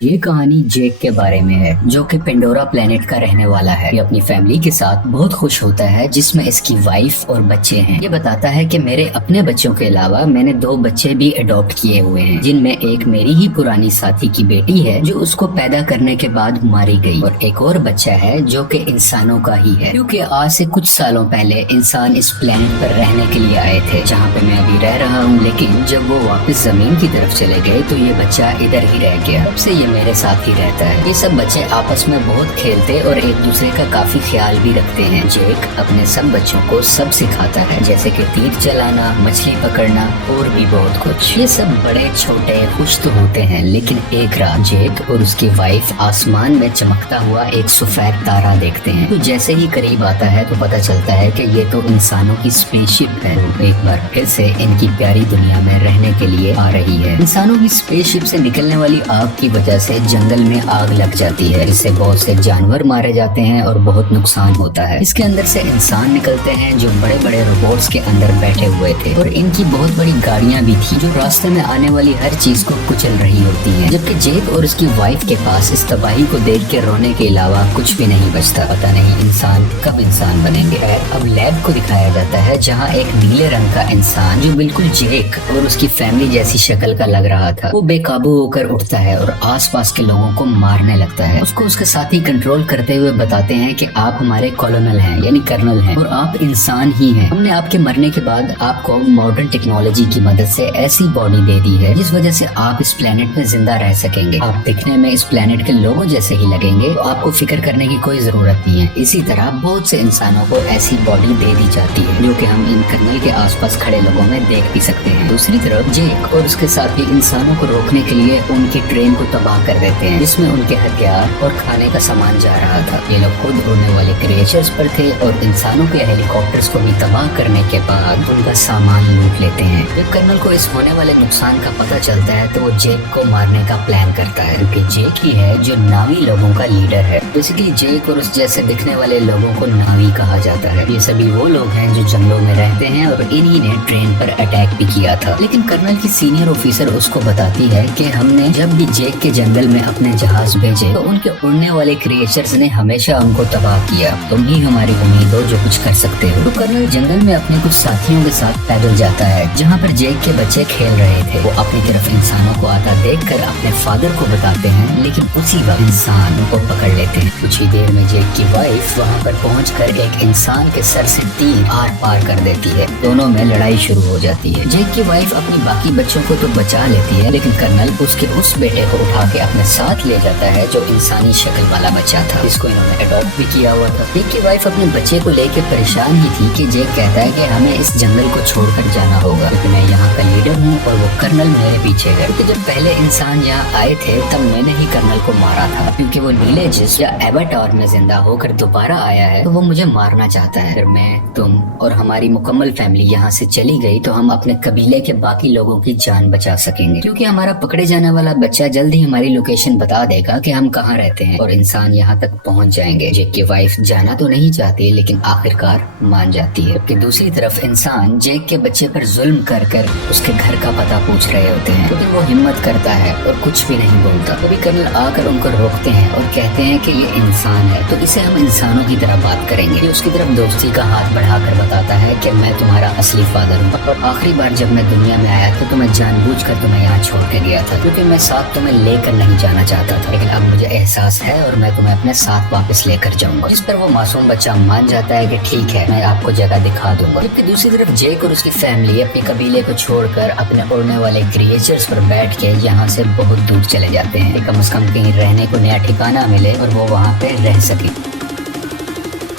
ये कहानी जेक के बारे में है जो कि पेंडोरा प्लेनेट का रहने वाला है। ये अपनी फैमिली के साथ बहुत खुश होता है जिसमें इसकी वाइफ और बच्चे हैं। ये बताता है कि मेरे अपने बच्चों के अलावा मैंने 2 बच्चे भी अडॉप्ट किए हुए हैं, जिनमें एक मेरी ही पुरानी साथी की बेटी है जो उसको पैदा करने के बाद मारी गई, और एक और बच्चा है जो कि इंसानों का ही है, क्योंकि आज से कुछ सालों पहले इंसान इस प्लेनेट पर रहने के लिए आए थे जहाँ पे मैं अभी रह रहा हूँ। लेकिन जब वो वापस जमीन की तरफ चले गए तो ये बच्चा इधर ही रह गया। तब से ये मेरे साथ ही रहता है। ये सब बच्चे आपस में बहुत खेलते और एक दूसरे का काफी ख्याल भी रखते हैं। जेक अपने सब बच्चों को सब सिखाता है, जैसे कि तीर चलाना, मछली पकड़ना और भी बहुत कुछ। ये सब बड़े छोटे खुश तो होते हैं, लेकिन एक रात जेक और उसकी वाइफ आसमान में चमकता हुआ एक सफेद तारा देखते हैं। तो जैसे ही करीब आता है तो पता चलता है कि ये तो इंसानों की स्पेसशिप है, एक बार फिर से इनकी प्यारी दुनिया में रहने के लिए आ रही है। इंसानों की स्पेसशिप से निकलने वाली आग की वजह से जंगल में आग लग जाती है, इससे बहुत से जानवर मारे जाते हैं और बहुत नुकसान होता है। इसके अंदर से इंसान निकलते हैं जो बड़े बड़े रोबोट्स के अंदर बैठे हुए थे, और इनकी बहुत बड़ी गाड़ियां भी थी जो रास्ते में आने वाली हर चीज को कुचल रही होती हैं। जबकि जेक और उसकी वाइफ के पास इस तबाही को देख के रोने के अलावा कुछ भी नहीं बचता। पता नहीं इंसान कब इंसान बनेंगे। अब लैब को दिखाया जाता है जहाँ एक नीले रंग का इंसान जो बिल्कुल जेक और उसकी फैमिली जैसी शक्ल का लग रहा था, वो बेकाबू होकर उठता है और आसपास के लोगों को मारने लगता है। उसको उसके साथी कंट्रोल करते हुए बताते हैं कि आप हमारे कॉलोनल हैं, यानी कर्नल हैं, और आप इंसान ही हैं। हमने आपके मरने के बाद आपको मॉडर्न टेक्नोलॉजी की मदद से ऐसी बॉडी दे दी है जिस वजह से आप इस प्लेनेट में जिंदा रह सकेंगे। आप दिखने में इस प्लेनेट के लोगों जैसे ही लगेंगे, तो आपको फिक्र करने की कोई जरूरत नहीं है। इसी तरह बहुत से इंसानों को ऐसी बॉडी दे दी जाती है जो कि हम इन कर्नल के आसपास खड़े लोगों में देख भी सकते हैं। दूसरी तरफ जेक और उसके साथी इंसानों को रोकने के लिए उनकी ट्रेन को तबाह कर देते हैं, जिसमें उनके हथियार और खाने का सामान जा रहा था। ये लोग खुद उड़ने वाले क्रिएचर्स पर थे और इंसानों के हेलीकॉप्टर्स को भी तबाह करने के बाद उनका सामान लूट लेते हैं। जब कर्नल को इस होने वाले नुकसान का पता चलता है तो वो जेक को मारने का प्लान करता है, क्योंकि जेक ही है जो नावी लोगों का लीडर है। बेसिकली जेक और उस जैसे दिखने वाले लोगों को नावी कहा जाता है। ये सभी वो लोग हैं जो जंगलों में रहते हैं और इन्हीं ने ट्रेन पर अटैक भी किया था। लेकिन कर्नल की सीनियर ऑफिसर उसको बताती है कि हमने जब भी जेक के जंगल में अपने जहाज भेजे तो उनके उड़ने वाले क्रिएचर्स ने हमेशा उनको तबाह किया। तुम ही हमारी उम्मीद हो जो कुछ कर सकते हो। तो कर्नल जंगल में अपने कुछ साथियों के साथ पैदल जाता है जहाँ पर जेक के बच्चे खेल रहे थे। वो अपनी तरफ इंसानों को आता देखकर अपने फादर को बताते हैं, लेकिन उसी वक्त इंसान उनको पकड़ लेते हैं। कुछ ही देर में जेक की वाइफ वहाँ पर पहुंचकर एक इंसान के सर से तीर आर पार कर देती है। दोनों में लड़ाई शुरू हो जाती है। जेक की वाइफ अपनी बाकी बच्चों को तो बचा लेती है, लेकिन कर्नल उसके उस बेटे को उठा के अपने साथ ले जाता है जो इंसानी शक्ल वाला बच्चा था, जिसको इन्होंने अडॉप्ट भी किया हुआ था। जेक की वाइफ अपने बच्चे को लेकर परेशान ही थी कि जेक कहता है कि हमें इस जंगल को छोड़कर जाना होगा, क्योंकि मैं यहाँ का लीडर हूँ और वो कर्नल मेरे पीछे है। क्योंकि जब पहले इंसान यहाँ आए थे तब मैंने ही कर्नल को मारा था, क्योंकि वो नीले जिस या एवाटार में जिंदा होकर दोबारा आया है तो वो मुझे मारना चाहता है। अगर मैं, तुम और हमारी मुकम्मल फैमिली यहाँ से चली गई तो हम अपने कबीले के बाकी लोगों की जान बचा सकेंगे, क्योंकि हमारा पकड़े जाने वाला बच्चा जल्द ही हमारी लोकेशन बता देगा कि हम कहाँ रहते हैं और इंसान यहाँ तक पहुँच जाएंगे। जेक की वाइफ जाना तो नहीं चाहती, लेकिन आखिरकार मान जाती है। कि दूसरी तरफ इंसान जेक के बच्चे पर जुल्म कर कर उसके घर का पता पूछ रहे होते हैं, लेकिन वो हिम्मत करता है और कुछ भी नहीं बोलता। तभी कर्नल आकर उनको रोकते हैं और कहते हैं कि ये इंसान है तो इसे हम इंसानों की तरह बात करेंगे। ये उसकी तरफ दोस्ती का हाथ बढ़ाकर बताता है कि मैं तुम्हारा असली फादर हूँ, और आखिरी बार जब मैं दुनिया में आया था तो मैं जानबूझकर तुम्हें यहाँ छोड़ के गया था, क्योंकि मैं साथ तुम्हें लेकर नहीं जाना चाहता था। लेकिन अब मुझे एहसास है और मैं तुम्हें अपने साथ वापस लेकर जाऊंगा। जिस पर वो मासूम बच्चा मान जाता है कि ठीक है, मैं आपको जगह दिखा दूंगा। जबकि दूसरी तरफ जेक और उसकी फैमिली अपने कबीले को छोड़कर अपने उड़ने वाले क्रिएचर्स पर बैठ के यहाँ से बहुत दूर चले जाते हैं, कम से कम कहीं रहने को नया ठिकाना मिले और वो वहाँ पे रह सके।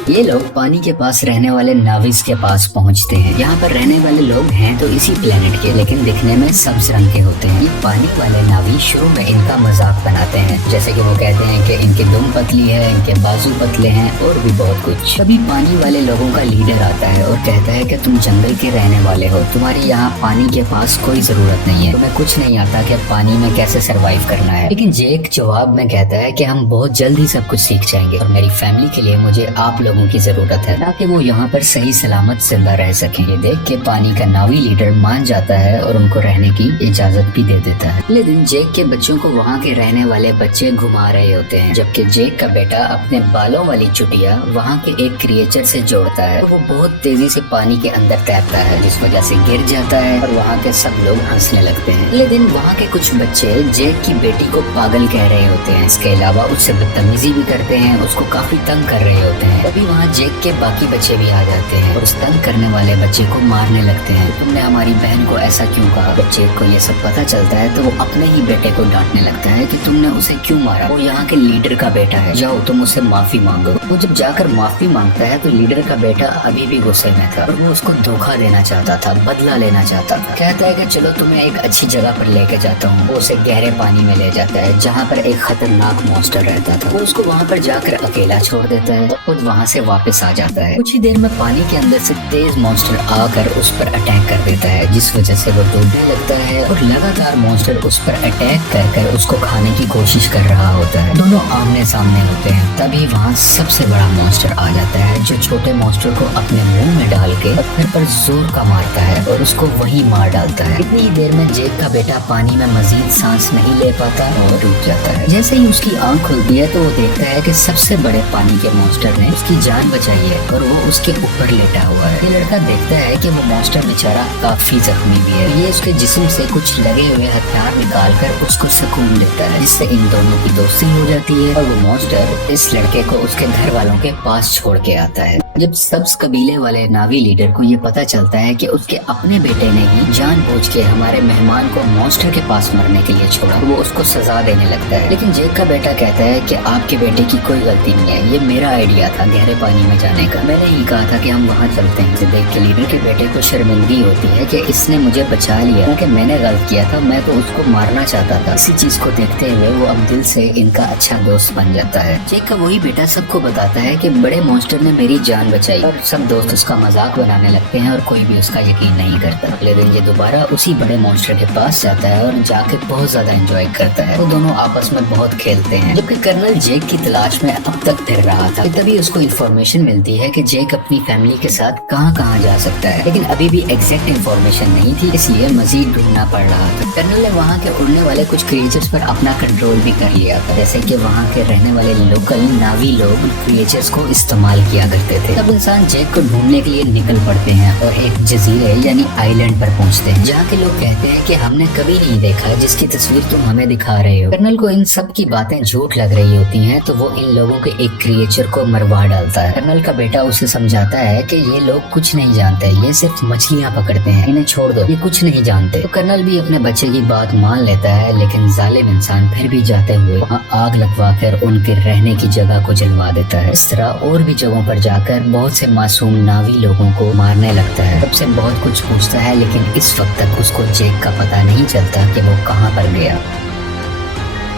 ये लोग पानी के पास रहने वाले नाविस के पास पहुंचते हैं। यहाँ पर रहने वाले लोग हैं तो इसी प्लेनेट के, लेकिन दिखने में सब्ज रंग के होते हैं। ये पानी वाले नावी शुरू में इनका मजाक बनाते हैं, जैसे कि वो कहते हैं कि इनकी दुम पतली है, इनके बाजू पतले हैं और भी बहुत कुछ। तभी पानी वाले लोगों का लीडर आता है और कहता है कि तुम जंगल के रहने वाले हो, तुम्हारी यहाँ पानी के पास कोई जरूरत नहीं है, तुम्हें कुछ नहीं आता कि पानी में कैसे सरवाइव करना है। लेकिन जेक जवाब में कहता है कि हम बहुत जल्द ही सब कुछ सीख जाएंगे और मेरी फैमिली के लिए मुझे आप लोगों पानी की जरूरत है ताकि वो यहाँ पर सही सलामत जिंदा रह सके। ये देख के पानी का नावी लीडर मान जाता है और उनको रहने की इजाजत भी दे देता है। अगले दिन जेक के बच्चों को वहाँ के रहने वाले बच्चे घुमा रहे होते हैं, जबकि जेक का बेटा अपने बालों वाली चुटिया वहाँ के एक क्रिएचर से जोड़ता है। तो वो बहुत तेजी से पानी के अंदर तैरता है, जिस वजह से गिर जाता है और वहाँ के सब लोग हंसने लगते हैं। अगले दिन वहाँ के कुछ बच्चे जेक की बेटी को पागल कह रहे होते हैं। इसके अलावा उससे बदतमीजी भी करते हैं, उसको काफी तंग कर रहे होते हैं। तभी वहाँ जेक के बाकी बच्चे भी आ जाते हैं और उस तंग करने वाले बच्चे को मारने लगते हैं। तो तुमने हमारी बहन को ऐसा क्यों कहा? जब जेक को ये सब पता चलता है तो वो अपने ही बेटे को डांटने लगता है कि तुमने उसे क्यों मारा, वो यहाँ के लीडर का बेटा है, जाओ तुम उससे माफी मांगो। वो जब जाकर माफी मांगता है तो लीडर का बेटा अभी भी गुस्से में था और वो उसको धोखा देना चाहता था, बदला लेना चाहता था। कहता है कि चलो तुम्हें एक अच्छी जगह पर लेके जाता हूँ। वो उसे गहरे पानी में ले जाता है जहाँ पर एक खतरनाक मॉन्स्टर रहता था। वो उसको वहाँ पर जाकर अकेला छोड़ देता है और खुद वहाँ से वापस आ जाता है। कुछ ही देर में पानी के अंदर से तेज मॉन्स्टर आकर उस पर अटैक कर देता है, जिस वजह से वो डूबने लगता है और लगातार मॉन्स्टर उस पर अटैक कर उसको खाने की कोशिश कर रहा होता है। दोनों आमने सामने होते हैं। तभी वहाँ सबसे बड़ा मॉन्स्टर आ जाता है, जो छोटे मॉन्स्टर को अपने मुंह में डाल के पत्थर पर जोर का मारता है और उसको वही मार डालता है। इतनी ही देर में जेक का बेटा पानी में मजीद सांस नहीं ले पाता और डूब जाता है। जैसे ही उसकी आंख खुलती है तो वो देखता है कि सबसे बड़े पानी के मॉन्स्टर ने उसकी जान बचाई है और वो उसके ऊपर लेटा हुआ है। ये लड़का देखता है कि वो मॉन्स्टर बेचारा काफी जख्मी भी है। ये उसके जिस्म से कुछ लगे हुए हथियार निकाल कर उसको सुकून देता है, जिससे इन दोनों की दोस्ती हो जाती है और वो मॉन्स्टर इस लड़के को उसके घर वालों के पास छोड़ के आता है। जब सब्ज कबीले वाले नावी लीडर को ये पता चलता है कि उसके अपने बेटे ने ही जानबूझ के हमारे मेहमान को मॉन्स्टर के पास मरने के लिए छोड़ा, वो उसको सजा देने लगता है। लेकिन जेक का बेटा कहता है कि आपके बेटे की कोई गलती नहीं है, ये मेरा आइडिया था गहरे पानी में जाने का, मैंने ही कहा था कि हम वहाँ चलते हैं। देख के लीडर के बेटे को शर्मिंदगी होती है कि इसने मुझे बचा लिया क्योंकि मैंने गलत किया था, मैं तो उसको मारना चाहता था। इसी चीज को देखते हुए वो अब दिल से इनका अच्छा दोस्त बन जाता है। जेक का वही बेटा सबको बताता है कि बड़े मॉन्स्टर ने मेरी जान बचाई और सब दोस्त उसका मजाक बनाने लगते हैं और कोई भी उसका यकीन नहीं करता। अगले दिन ये दोबारा उसी बड़े मॉन्स्टर के पास जाता है और जाके बहुत ज्यादा एंजॉय करता है। वो दोनों आपस में बहुत खेलते हैं, जबकि कर्नल जेक की तलाश में अब तक फिर रहा था। तभी उसको इन्फॉर्मेशन मिलती है कि जेक अपनी फैमिली के साथ कहाँ कहाँ जा सकता है, लेकिन अभी भी एग्जैक्ट इन्फॉर्मेशन नहीं थी, इसलिए मजीद ढूंढना पड़ रहा था। कर्नल ने वहाँ के उड़ने वाले कुछ क्रिएचर्स पर अपना कंट्रोल भी कर लिया था, जैसे कि वहाँ के रहने वाले लोकल नावी लोग क्रिएचर्स को इस्तेमाल किया करते थे। तब इंसान जेक को ढूंढने के लिए निकल पड़ते हैं और एक जजीरे यानी आइलैंड पर पहुंचते हैं, जहाँ के लोग कहते हैं कि हमने कभी नहीं देखा जिसकी तस्वीर तुम हमें दिखा रहे हो। कर्नल को इन सब की बातें झूठ लग रही होती हैं, तो वो इन लोगों के एक क्रिएचर को मरवा डालता है। कर्नल का बेटा उसे समझाता है कि ये लोग कुछ नहीं जानते, ये सिर्फ मछलियाँ पकड़ते हैं, इन्हें छोड़ दो, ये कुछ नहीं जानते। तो कर्नल भी अपने बच्चे की बात मान लेता है, लेकिन जालिम इंसान फिर भी जाते हुए वहाँ आग लगवा कर उनके रहने की जगह को जलवा देता है। इस तरह और भी जगहों पर जाकर बहुत से मासूम नावी लोगों को मारने लगता है। सबसे बहुत कुछ पूछता है, लेकिन इस वक्त तक उसको जेक का पता नहीं चलता कि वो कहाँ पर गया।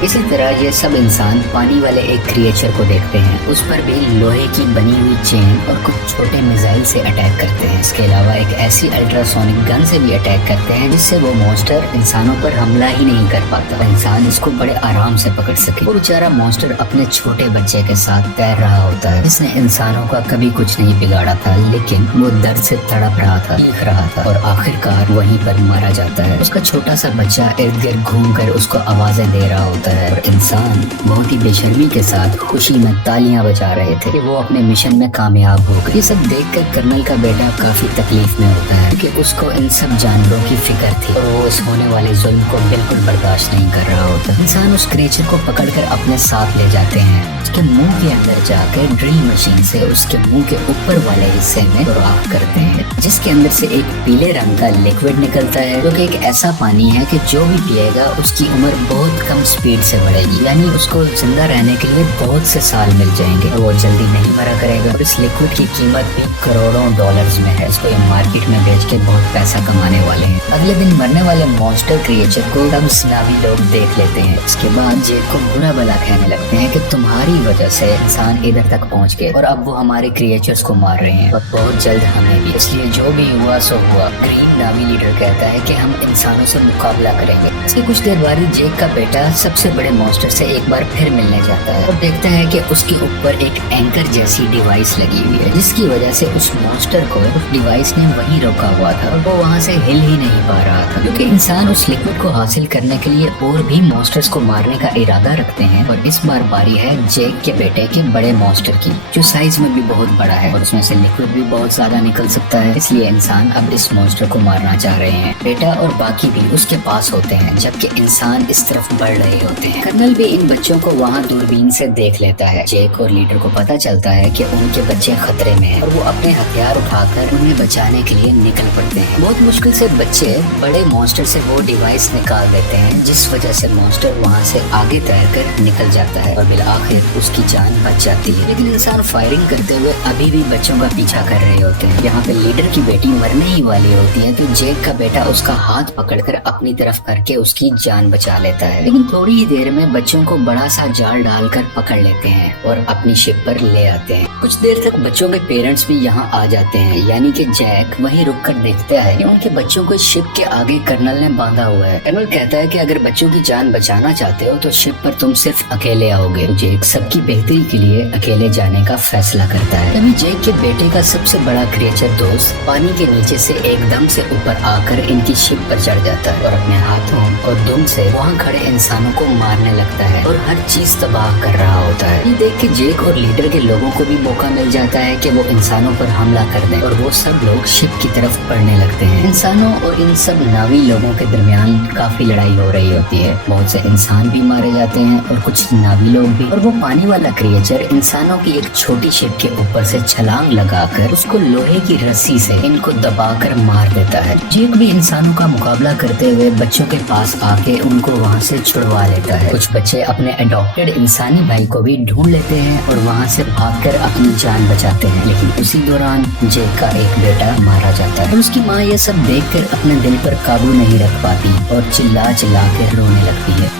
इसी तरह ये सब इंसान पानी वाले एक क्रिएचर को देखते हैं, उस पर भी लोहे की बनी हुई चेन और कुछ छोटे मिसाइल से अटैक करते हैं। इसके अलावा एक ऐसी अल्ट्रासोनिक गन से भी अटैक करते हैं जिससे वो मॉन्स्टर इंसानों पर हमला ही नहीं कर पाता, इंसान इसको बड़े आराम से पकड़ सके। वो बेचारा मॉन्स्टर अपने छोटे बच्चे के साथ तैर रहा होता है, जिसने इंसानों का कभी कुछ नहीं बिगाड़ा था, लेकिन वो दर्द से तड़प रहा था, चीख रहा था और आखिरकार वहीं पर मारा जाता है। उसका छोटा सा बच्चा इर्द गिर्द घूम कर उसको आवाजें दे रहा होता है और इंसान बहुत ही बेशर्मी के साथ खुशी में तालियां बजा रहे थे कि वो अपने मिशन में कामयाब हो गए। ये सब देखकर कर्नल का बेटा काफी तकलीफ में होता है कि उसको इन सब जानवरों की फिक्र थी और वो इस होने वाले जुल्म को बिल्कुल बर्दाश्त नहीं कर रहा होता। इंसान उस क्रिएचर को पकड़कर अपने साथ ले जाते हैं, उसके मुंह के अंदर जाकर ड्रिल मशीन से उसके मुंह के ऊपर वाले हिस्से में सुराख करते हैं, जिसके अंदर से एक पीले रंग का लिक्विड निकलता है, जो कि एक ऐसा पानी है कि जो भी पिएगा उसकी उम्र बहुत कम स्पीड से बढ़ेगी, यानी उसको जिंदा रहने के लिए बहुत से साल मिल जाएंगे और वो जल्दी नहीं मरा करेगा। और इस लिक्विड की कीमत भी करोड़ों डॉलर्स में है, इसको ये मार्केट में बेच के बहुत पैसा कमाने वाले हैं। अगले दिन मरने वाले मॉन्स्टर क्रिएचर को सब नावी लोग देख लेते हैं। इसके बाद जेक को बुरा भला कहने लगते हैं कि तुम्हारी वजह से इंसान इधर तक पहुंच गए और अब वो हमारे क्रिएचर्स को मार रहे हैं और बहुत जल्द हमें भी, इसलिए जो भी हुआ सो हुआ। ग्रीन नावी लीडर कहता है कि हम इंसानों से मुकाबला करेंगे। इसके कुछ देर बाद जेक का बेटा सबसे बड़े मॉन्स्टर से एक बार फिर मिलने जाता है और देखता है कि उसके ऊपर एक एंकर जैसी डिवाइस लगी हुई है, जिसकी वजह से उस मॉन्स्टर को उस डिवाइस ने वहीं रोका हुआ था और वो वहाँ से हिल ही नहीं पा रहा था, क्योंकि इंसान उस लिक्विड को हासिल करने के लिए और भी मॉन्स्टर्स को मारने का इरादा रखते हैं। और इस बार बारी है जेक के बेटे के बड़े मॉन्स्टर की, जो साइज में भी बहुत बड़ा है और उसमें से लिक्विड भी बहुत ज्यादा निकल सकता है। इसलिए इंसान अब इस मॉन्स्टर को मारना चाह रहे हैं। बेटा और बाकी भी उसके पास होते हैं, जबकि इंसान इस तरफ बढ़ रहे होते हैं। कर्नल भी इन बच्चों को वहाँ दूरबीन से देख लेता है। जेक और लीडर को पता चलता है कि उनके बच्चे खतरे में हैं और वो अपने हथियार उठाकर उन्हें बचाने के लिए निकल पड़ते हैं। बहुत मुश्किल से बच्चे बड़े मॉन्स्टर से वो डिवाइस निकाल देते हैं, जिस वजह से मॉन्स्टर वहाँ से आगे तैरकर निकल जाता है और बिल आखिर उसकी जान बच जाती है। लेकिन इंसान फायरिंग करते हुए अभी भी बच्चों का पीछा कर रहे होते हैं। यहाँ पे लीडर की बेटी मरने ही वाली होती है तो जेक का बेटा उसका हाथ पकड़कर अपनी तरफ करके उसकी जान बचा लेता है। लेकिन थोड़ी ही देर में बच्चों को बड़ा सा जाल डालकर पकड़ लेते हैं और अपनी शिप पर ले आते हैं। कुछ देर तक बच्चों के पेरेंट्स भी यहाँ आ जाते हैं, यानी कि जैक वहीं रुककर देखता है कि उनके बच्चों को शिप के आगे कर्नल ने बांधा हुआ है। कर्नल कहता है कि अगर बच्चों की जान बचाना चाहते हो तो शिप पर तुम सिर्फ अकेले आओगे। तो जेक सबकी बेहतरी के लिए अकेले जाने का फैसला करता है। तभी जेक के बेटे का सबसे बड़ा क्रिएचर दोस्त पानी के नीचे से एकदम से ऊपर आकर इनकी शिप पर चढ़ जाता है और अपने हाथों और दुम से वहाँ खड़े इंसानों को मारने लगता है और हर चीज तबाह कर रहा होता है। ये देख के जेक और लीडर के लोगों को भी मौका मिल जाता है कि वो इंसानों पर हमला कर दें और वो सब लोग शिप की तरफ बढ़ने लगते हैं। इंसानों और इन सब नावी लोगों के दरमियान काफी लड़ाई हो रही होती है। बहुत से इंसान भी मारे जाते हैं और कुछ नावी लोग भी। और वो पानी वाला क्रिएचर इंसानों की एक छोटी शिप के ऊपर से छलांग लगाकर उसको लोहे की रस्सी से इनको दबाकर मार देता है। जेक भी इंसानों का मुकाबला करते हुए बच्चों के पास आके उनको वहाँ से छुड़वा लेता है। कुछ बच्चे अपने अडॉप्टेड इंसानी भाई को भी ढूंढ लेते हैं और वहाँ से भागकर अपनी जान बचाते हैं। लेकिन उसी दौरान जेक का एक बेटा मारा जाता है और उसकी माँ ये सब देखकर अपने दिल पर काबू नहीं रख पाती और चिल्ला चिल्ला कर रोने लगती है।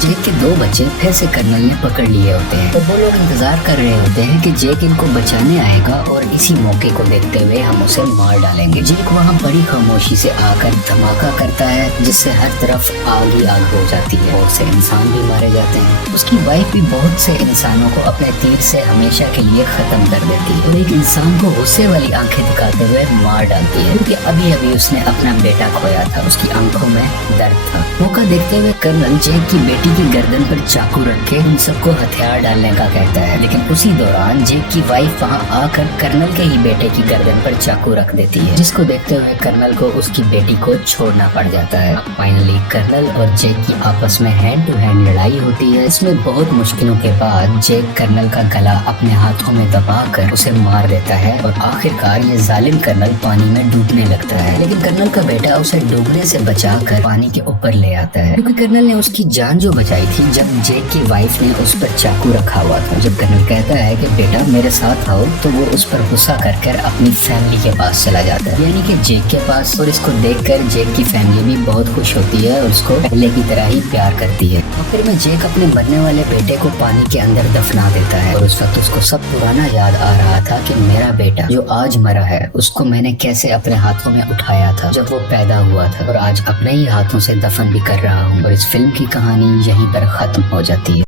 जेक के दो बच्चे फिर से कर्नल ने पकड़ लिए होते हैं तो वो लोग इंतजार कर रहे होते हैं कि जेक इनको बचाने आएगा और इसी मौके को देखते हुए हम उसे मार डालेंगे। जेक वहाँ बड़ी खामोशी से आकर धमाका करता है, जिससे हर तरफ आग ही आग हो जाती है। बहुत से इंसान भी मारे जाते हैं। उसकी वाइफ भी बहुत से इंसानों को अपने तीर से हमेशा के लिए खत्म कर देती है और एक इंसान को गुस्से वाली आंखें दिखाते हुए मार डालती है, क्योंकि अभी अभी उसने अपना बेटा खोया था। उसकी आंखों में दर्द था। मौका देखते हुए कर्नल जेक की बेटी की गर्दन पर चाकू रख के उन सबको हथियार डालने का कहता है। लेकिन उसी दौरान जेक की वाइफ वहाँ आकर कर्नल के ही बेटे की गर्दन पर चाकू रख देती है, जिसको देखते हुए कर्नल को उसकी बेटी को छोड़ना पड़ जाता है। फाइनली कर्नल और जेक की आपस में हैंड टू हैंड लड़ाई होती है। इसमें बहुत मुश्किलों के बाद जेक कर्नल का गला अपने हाथों में दबाकर उसे मार देता है और आखिरकार ये जालिम कर्नल पानी में डूबने लगता है। लेकिन कर्नल का बेटा उसे डूबने से बचाकर पानी के ऊपर ले आता है, क्योंकि कर्नल ने उसकी जान जो बचाई थी जब जेक की वाइफ ने उस पर चाकू रखा हुआ था। जब कर्नल कहता है कि बेटा मेरे साथ आओ, तो वो उस पर गुस्सा कर अपनी फैमिली के पास चला जाता है, यानी कि जेक के पास। और इसको देखकर जेक की फैमिली भी बहुत खुश होती है और उसको पहले की तरह ही प्यार करती है। आखिर में जेक अपने मरने वाले बेटे को पानी के अंदर दफना देता है और उस वक्त उसको सब पुराना याद आ रहा था कि मेरा बेटा जो आज मरा है उसको मैंने कैसे अपने हाथों में उठाया था जब वो पैदा हुआ था, और आज अपने ही हाथों से दफन भी कर रहा हूँ। और इस फिल्म की कहानी यहीं पर खत्म हो जाती है।